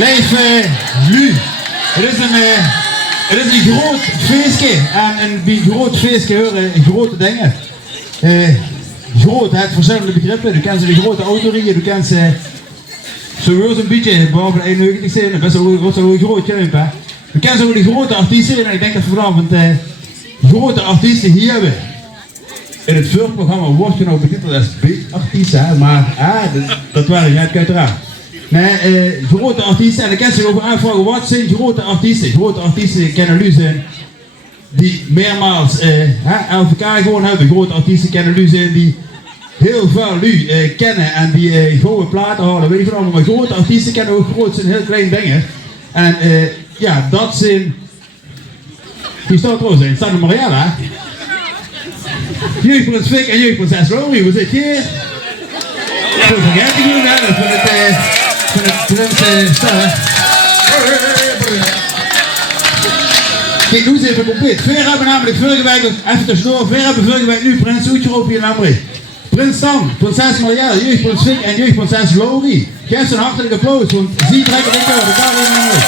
Leef Lu. Het is een groot feestje. En bij een groot feestje horen grote dingen. Groot, het verschillende begrippen. Je kent ze de grote autorieën, je kent ze sowieso een beetje, behalve 91 zijn, best wel een groot jump. Je kent ze ook de grote artiesten en ik denk dat we vanavond grote artiesten hier hebben. In het filmprogramma wordt je nou betiteld als beatartiesten, maar dat waren net uiteraard. Nee, grote artiesten, en dan kan je ook aanvragen, wat zijn grote artiesten? Grote artiesten kennen jullie zijn die meermaals LVK gewoon hebben. Grote artiesten kennen jullie zijn die heel veel jullie kennen en die gouden platen houden, weet je van allemaal. Maar grote artiesten kennen ook groot zijn heel klein dingen. En ja, dat zijn, die staat trouwens in, staat er Mariella. Jeugdprins Fik en jeugdprinses Lori, hoe zit je? Zo vergeet ik nu, hè, van het prins Ster. Kijk, nu is even compleet. Veer hebben namelijk vorige week, even tussendoor, Veer hebben vorige week nu prins Oetje op hier namelijk. Prins Stan, prinses Marielle, jeugdprins Fik en jeugdprinses Lori. Geef ze een hartelijk applaus, want zie trekken dit door, dat kan weer namelijk.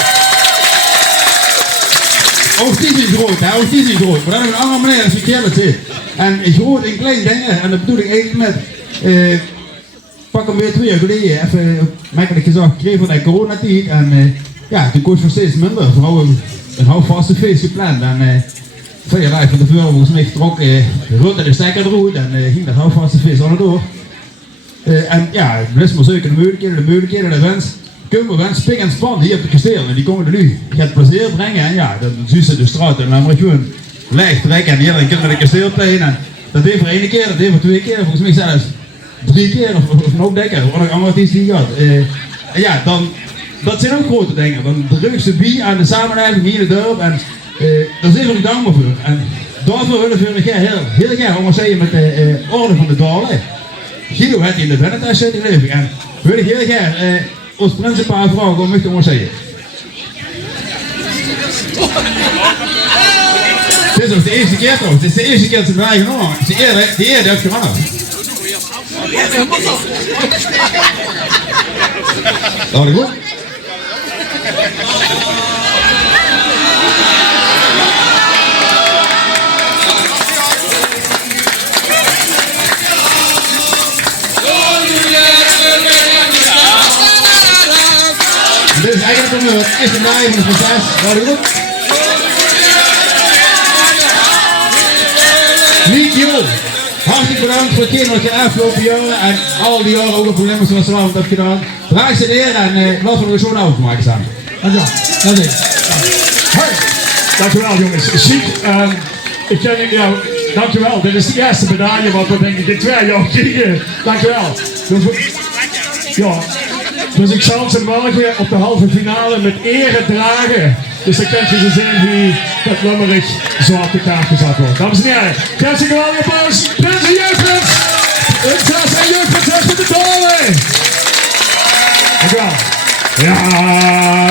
Ook die zijn groot, hè, ook die zijn groot. Maar dan hebben we een andere meneer, als je het zit. En groot en klein dingen, en dat bedoel ik even met, pak hem weer 2 jaar geleden, even makkelijk gezegd, gekregen van de coronatijd. En ja, toen kost het steeds minder. Vooral een houvastse feest gepland. En 2 jaar van tevoren volgens mij trok Rutte de stekker eruit en ging dat houvastse feest al door. En ja, wist maar zeker de moeilijkheden, de wens. Kunnen we spik en span hier op het kasteel. En die komen er nu het plezier brengen. En ja, dan zien ze de straat en dan moet je gewoon lijf trekken. En hier dan kunnen we de kasteelplein. En dat deed voor 1 keer, dat deed voor 2 keer, volgens mij zelfs 3 keer of nog dikker. Er waren nog andere artiesten die gehad. En ja, dan, dat zijn ook grote dingen. Dan drukt ze bij aan de samenleving hier in het dorp. En daar zijn we dankbaar voor. En daarvoor willen we heel graag om zeggen met de orde van de dalen. Guido had in de Vennetas zitten geloof ik. En wil ik heel graag ons principaal vragen om het te zeggen. Dit is ook de eerste keer toch? Dit is de eerste keer dat ze mij genomen. De eer heeft gewonnen. Dat is goed. Dit is eigenlijk om het eerste naaien van de proces. Dat is goed. Niet joh. Hartelijk bedankt voor hetgeen wat je afgelopen jaren en al die jaren ook een probleem zoals we avond hebben gedaan. Draag ze de eer en laten we er zo'n avond maken samen. Dankjewel. Dat is het. Dankjewel jongens. Ziek. Ik ken jou. Dankjewel. Dit is de eerste medaille wat we denk ik in 2 jaar krijgen. Dankjewel. Ja. Dus ik zal ze morgen op de halve finale met ere dragen. Dus dan kent je ze zien wie dat nummerig zo op de kaart gezet wordt. Dames en heren, geef ze gewoon een applaus. Prins en jeugdprins. Prinses en jeugdprinses met de toren. Dankjewel. Ja.